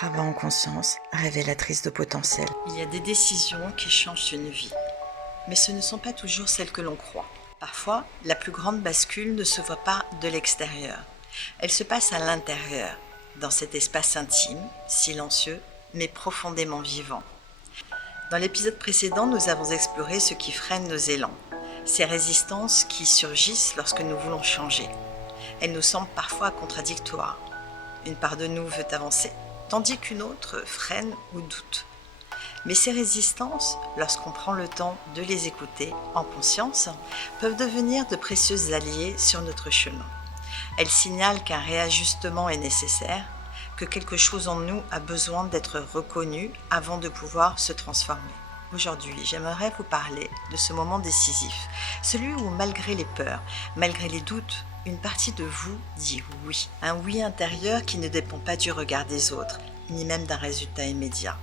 Rabat en conscience, révélatrice de potentiel. Il y a des décisions qui changent une vie, mais ce ne sont pas toujours celles que l'on croit. Parfois, la plus grande bascule ne se voit pas de l'extérieur. Elle se passe à l'intérieur, dans cet espace intime, silencieux, mais profondément vivant. Dans l'épisode précédent, nous avons exploré ce qui freine nos élans, ces résistances qui surgissent lorsque nous voulons changer. Elles nous semblent parfois contradictoires. Une part de nous veut avancer, tandis qu'une autre freine ou doute. Mais ces résistances, lorsqu'on prend le temps de les écouter en conscience, peuvent devenir de précieux alliés sur notre chemin. Elles signalent qu'un réajustement est nécessaire, que quelque chose en nous a besoin d'être reconnu avant de pouvoir se transformer. Aujourd'hui, j'aimerais vous parler de ce moment décisif, celui où malgré les peurs, malgré les doutes, une partie de vous dit oui. Un oui intérieur qui ne dépend pas du regard des autres, ni même d'un résultat immédiat.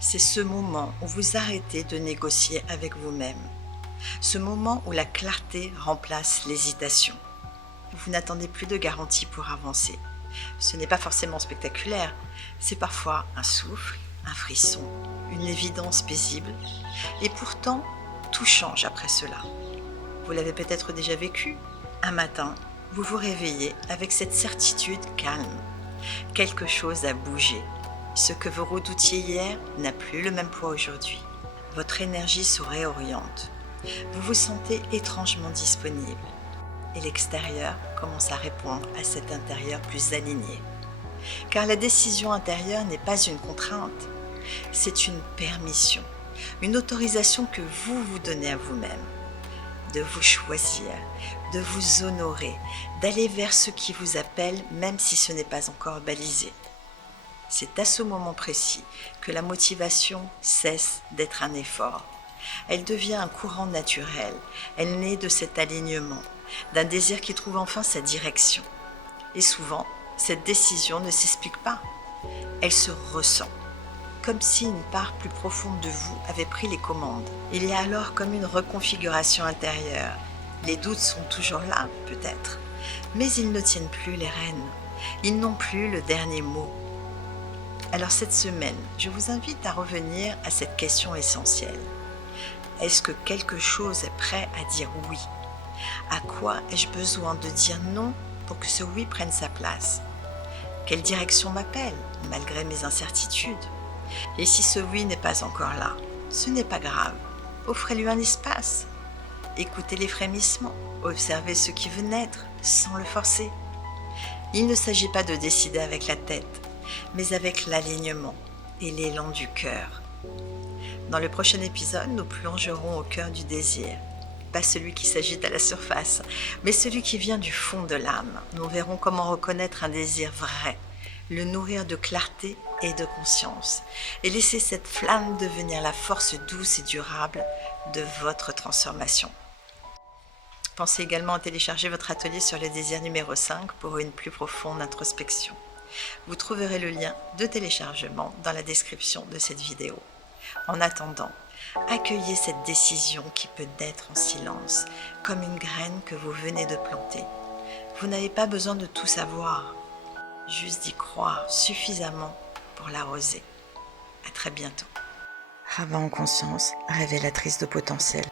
C'est ce moment où vous arrêtez de négocier avec vous-même. Ce moment où la clarté remplace l'hésitation. Vous n'attendez plus de garantie pour avancer. Ce n'est pas forcément spectaculaire, c'est parfois un souffle, un frisson, une évidence paisible. Et pourtant, tout change après cela. Vous l'avez peut-être déjà vécu. Un matin, vous vous réveillez avec cette certitude calme. Quelque chose a bougé. Ce que vous redoutiez hier n'a plus le même poids aujourd'hui. Votre énergie se réoriente. Vous vous sentez étrangement disponible. Et l'extérieur commence à répondre à cet intérieur plus aligné. Car la décision intérieure n'est pas une contrainte, c'est une permission, une autorisation que vous vous donnez à vous-même, de vous choisir, de vous honorer, d'aller vers ce qui vous appelle même si ce n'est pas encore balisé. C'est à ce moment précis que la motivation cesse d'être un effort. Elle devient un courant naturel, elle naît de cet alignement, d'un désir qui trouve enfin sa direction. Et souvent, cette décision ne s'explique pas, elle se ressent, comme si une part plus profonde de vous avait pris les commandes. Il y a alors comme une reconfiguration intérieure. Les doutes sont toujours là, peut-être, mais ils ne tiennent plus les rênes, ils n'ont plus le dernier mot. Alors cette semaine, je vous invite à revenir à cette question essentielle. Est-ce que quelque chose est prêt à dire oui ? À quoi ai-je besoin de dire non pour que ce oui prenne sa place ? Quelle direction m'appelle, malgré mes incertitudes ? Et si ce oui n'est pas encore là, ce n'est pas grave. Offrez-lui un espace. Écoutez les frémissements, observez ce qui veut naître, sans le forcer. Il ne s'agit pas de décider avec la tête, mais avec l'alignement et l'élan du cœur. Dans le prochain épisode, nous plongerons au cœur du désir. Pas celui qui s'agite à la surface, mais celui qui vient du fond de l'âme. Nous verrons comment reconnaître un désir vrai, le nourrir de clarté et de conscience, et laisser cette flamme devenir la force douce et durable de votre transformation. Pensez également à télécharger votre atelier sur le désir numéro 5 pour une plus profonde introspection. Vous trouverez le lien de téléchargement dans la description de cette vidéo. En attendant, accueillez cette décision qui peut naître en silence, comme une graine que vous venez de planter. Vous n'avez pas besoin de tout savoir, juste d'y croire suffisamment pour l'arroser. À très bientôt. Rabat en conscience, révélatrice de potentiel.